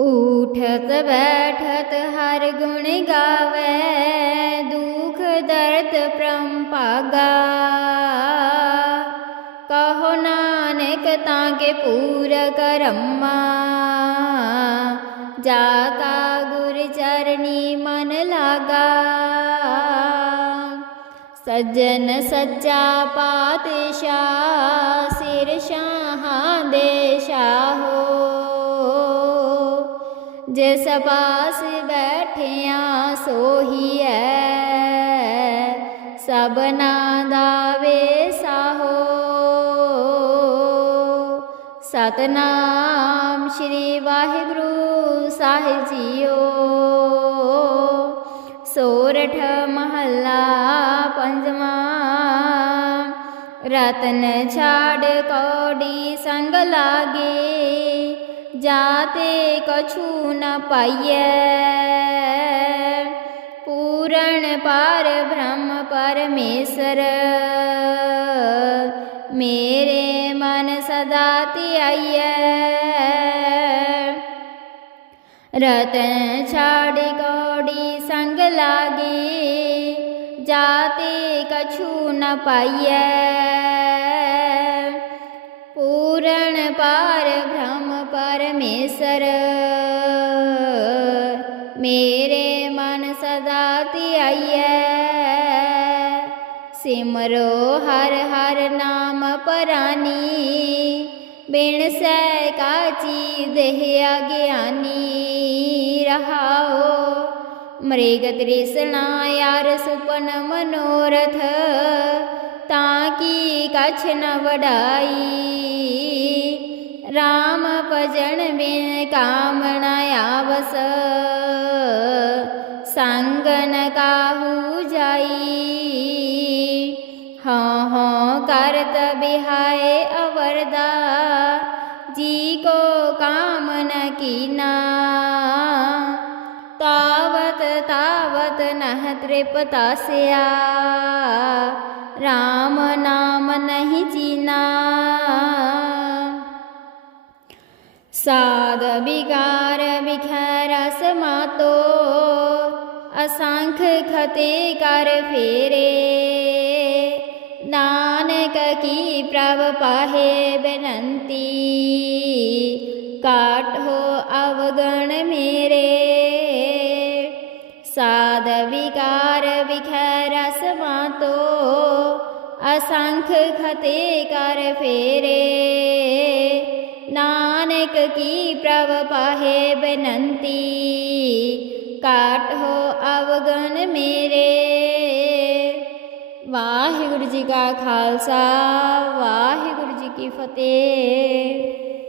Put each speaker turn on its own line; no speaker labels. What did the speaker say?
ਉਠਤ ਬੈਠਤ ਹਰ ਗੁਣ ਗਾਵੇ ਦੁਖ ਦਰਦ ਪ੍ਰਮ ਭਾਗਾ ਕਹੋ ਨਾਨਕ ਤਾਂ ਕੇ ਪੂਰ ਕਰਮਾ ਜਾਤਾ ਗੁਰ ਚਰਨੀ ਮਨ ਲਾਗਾ ਸੱਜਣ ਸੱਚਾ ਪਾਤਸ਼ਾਹ ਜਿਸ ਪਾਸ ਬੈਠਿਆ ਸੋਹੀ ਸੋਹੀਐ ਸਬਨਾ ਦਾ ਵੇਸਾਹੋ ਸਤਨਾਮ ਸ੍ਰੀ ਵਾਹਿਗੁਰੂ ਸਾਹਿਬ ਜੀਓ। ਸੋਰਠ ਮਹੱਲਾ ਪੰਜਵਾਂ, ਰਤਨ ਛਾੜ ਕੌੜੀ ਸੰਗ ਲਾਗੇ। ਜਾਤੇ ਕਛੂ ਨ ਪਾਈਐ ਪੂਰਨ ਪਾਰ ਬ੍ਰਹਮ ਪਰਮੇਸ਼ਰ ਮੇਰੇ ਮਨ ਸਦਾ ਧਿਆਈਐ ਰਤਨ ਛਾੜ ਕੌੜੀ ਸੰਗ ਲਾਗੇ ਜਾਤੇ ਕਛੂ ਨ ਪਾਈਐ ਪਰਮੇਸ਼ਰ ਮੇਰੇ ਮਨ ਸਦਾ ਧਿਆਈਐ। ਸਿਮਰੋ ਹਰ ਹਰ ਨਾਮ ਪਰਾਨੀ। ਬਿਨ ਸੈ ਕਾਚੀ ਦੇਹ ਅਗਿਆਨੀ। ਰਹਾਓ ਮ੍ਰਿਗ ਤ੍ਰਿਸ਼ਨਾ ਯਾਰ ਸੁਪਨ ਮਨੋਰਥ। ਤਾਂ ਕੀ ਕਛ ਨ ਵਡਾਈ। ਬਿਨ ਕਾਮਣਾ ਆਵਸ ਸੰਗ ਨ ਕਾਹੂ ਜਾਈ ਹਾਂ ਹਾਂ ਕਰਤ ਬਿਹਾਏ ਅਵਰਦਾ ਜੀ ਕੋ ਕਾਮ ਨ ਕੀਨਾ ਤਾਵਤ ਤਾਵਤ ਨਹ ਤ੍ਰਿਪਤਾਸਿਆ RAM ਨਾਮ ਨਹੀਂ ਚੀਨਾ ਸਾਧ ਵਿਕਾਰ ਵਿਖੈ ਰਸ ਮਾਤੋ, ਅਸੰਖ ਖਤੇ ਕਰ ਫੇਰੇ। ਨਾਨਕ ਕੀ ਪ੍ਰਭ ਪਾਹੇ ਬੇਨੰਤੀ, ਕਾਟੋ ਅਵਗਣ ਮੇਰੇ। ਸਾਧ ਵਿਕਾਰ ਵਿਖੈ ਰਸ ਮਾਤੋ ਅਸੰਖ ਖਤੇ ਕਰ ਫੇਰੇ ਨਾਨਕ ਕੀ ਪ੍ਰਭ ਪਾਹੇ ਬੇਨੰਤੀ ਕਾਟੋ ਅਵਗਣ ਮੇਰੇ ਵਾਹਿਗੁਰੂ ਜੀ ਕਾ ਖਾਲਸਾ ਵਾਹਿਗੁਰੂ ਜੀ ਕੀ ਫਤਿਹ